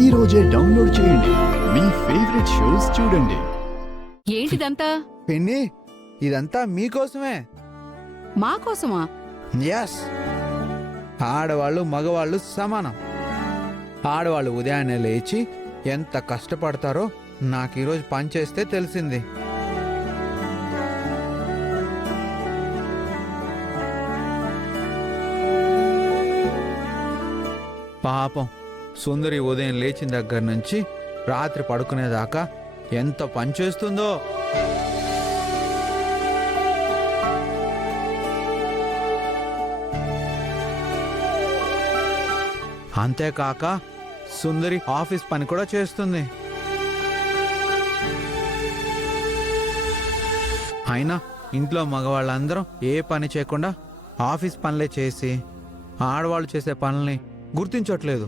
ఈ రోజే డౌన్లోడ్ చేయండి. మీ ఫేవరెట్ షోస్ చూడండి. ఏంటిదంతా? పిన్ని, ఇదంతా మీకోసమే. మా కోసమా? ఎస్. ఆడవాళ్ళు మగవాళ్ళు సమానం. ఆడవాళ్ళు ఉదయాన్నే లేచి ఎంత కష్టపడతారో నాకు ఈరోజు పనిచేస్తే తెలిసింది. పాపం సుందరి ఉదయం లేచిన దగ్గర నుంచి రాత్రి పడుకునేదాకా ఎంత పనిచేస్తుందో. అంతేకాక సుందరి ఆఫీస్ పని కూడా చేస్తుంది. అయినా ఇంట్లో మగవాళ్ళందరూ ఏ పని చేయకుండా ఆఫీస్ పనులే చేసి ఆడవాళ్ళు చేసే పనుల్ని గుర్తించట్లేదు.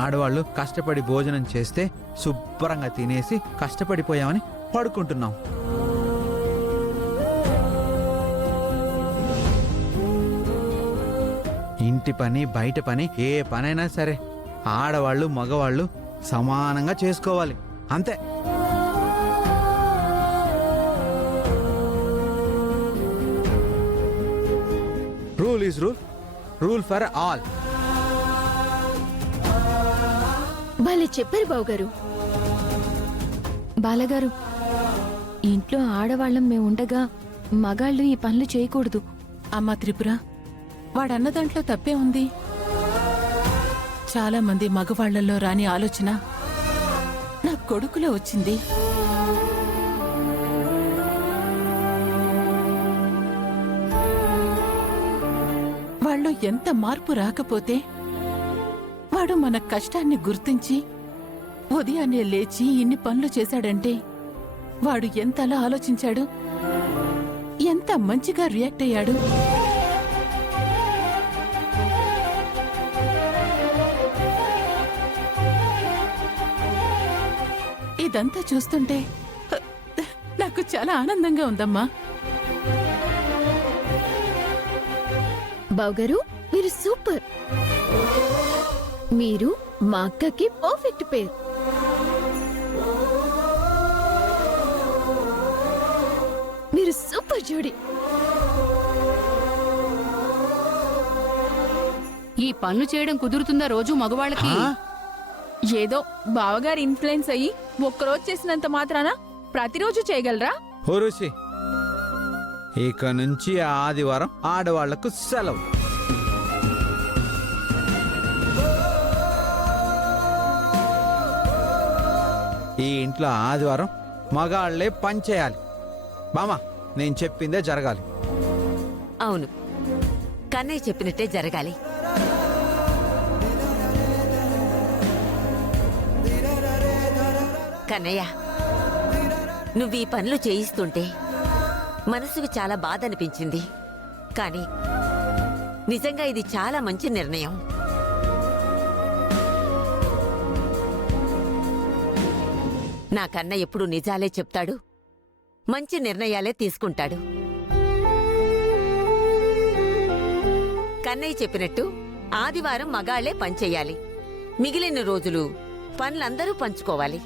ఆడవాళ్ళు కష్టపడి భోజనం చేస్తే శుభ్రంగా తినేసి కష్టపడిపోయామని పడుకుంటున్నాం. ఇంటి పని బయట పని ఏ పనైనా సరే ఆడవాళ్ళు మగవాళ్ళు సమానంగా చేసుకోవాలి, అంతే. Rule is rule, rule for all. భలే చెప్పారు బావగారు. బాలగారు, ఇంట్లో ఆడవాళ్ళం మేముండగా మగాళ్ళు ఈ పనులు చేయకూడదు. అమ్మా త్రిపుర, వాడన్న దాంట్లో తప్పే ఉంది. చాలా మంది మగవాళ్లలో రాని ఆలోచన నా కొడుకులో వచ్చింది. వాళ్ళు ఎంత మార్పు రాకపోతే వాడు మన కష్టాన్ని గుర్తించి ఉదయాన్నే లేచి ఇన్ని పనులు చేశాడంటే వాడు ఎంతలా ఆలోచించాడు, ఎంత మంచిగా రియాక్ట్ అయ్యాడు. ఇదంతా చూస్తుంటే నాకు చాలా ఆనందంగా ఉందమ్మా. బావగారు, మీరు సూపర్. మీరు మా అక్కకి పర్ఫెక్ట్ పేరు. మీరు సూపర్ జోడి. ఈ పనులు చేయడం కుదురుతుందా రోజు మగవాళ్ళకి? ఏదో బావగారు ఇన్ఫ్లుయెన్స్ అయ్యి ఒక్కరోజు చేసినంత మాత్రాన ప్రతిరోజు చేయగలరా? హోరుషి, ఇక నుంచి ఆదివారం ఆడవాళ్లకు సెలవు. ఈ ఇంట్లో ఆదివారం మగాళ్లే పని చేయాలి. బామా, నేను చెప్పిందే జరగాలి. అవును, కన్నయ్య చెప్పినట్టే జరగాలి. కన్నయ్య, నువ్వు ఈ పనులు చేయిస్తుంటే మనసుకు చాలా బాధ అనిపించింది. కానీ నిజంగా ఇది చాలా మంచి నిర్ణయం. నా కన్నయ్య ఎప్పుడు నిజాలే చెప్తాడు, మంచి నిర్ణయాలే తీసుకుంటాడు. కన్నయ్య చెప్పినట్టు ఆదివారం మగాళ్లే పనిచెయ్యాలి. మిగిలిన రోజులు పనులందరూ పంచుకోవాలి.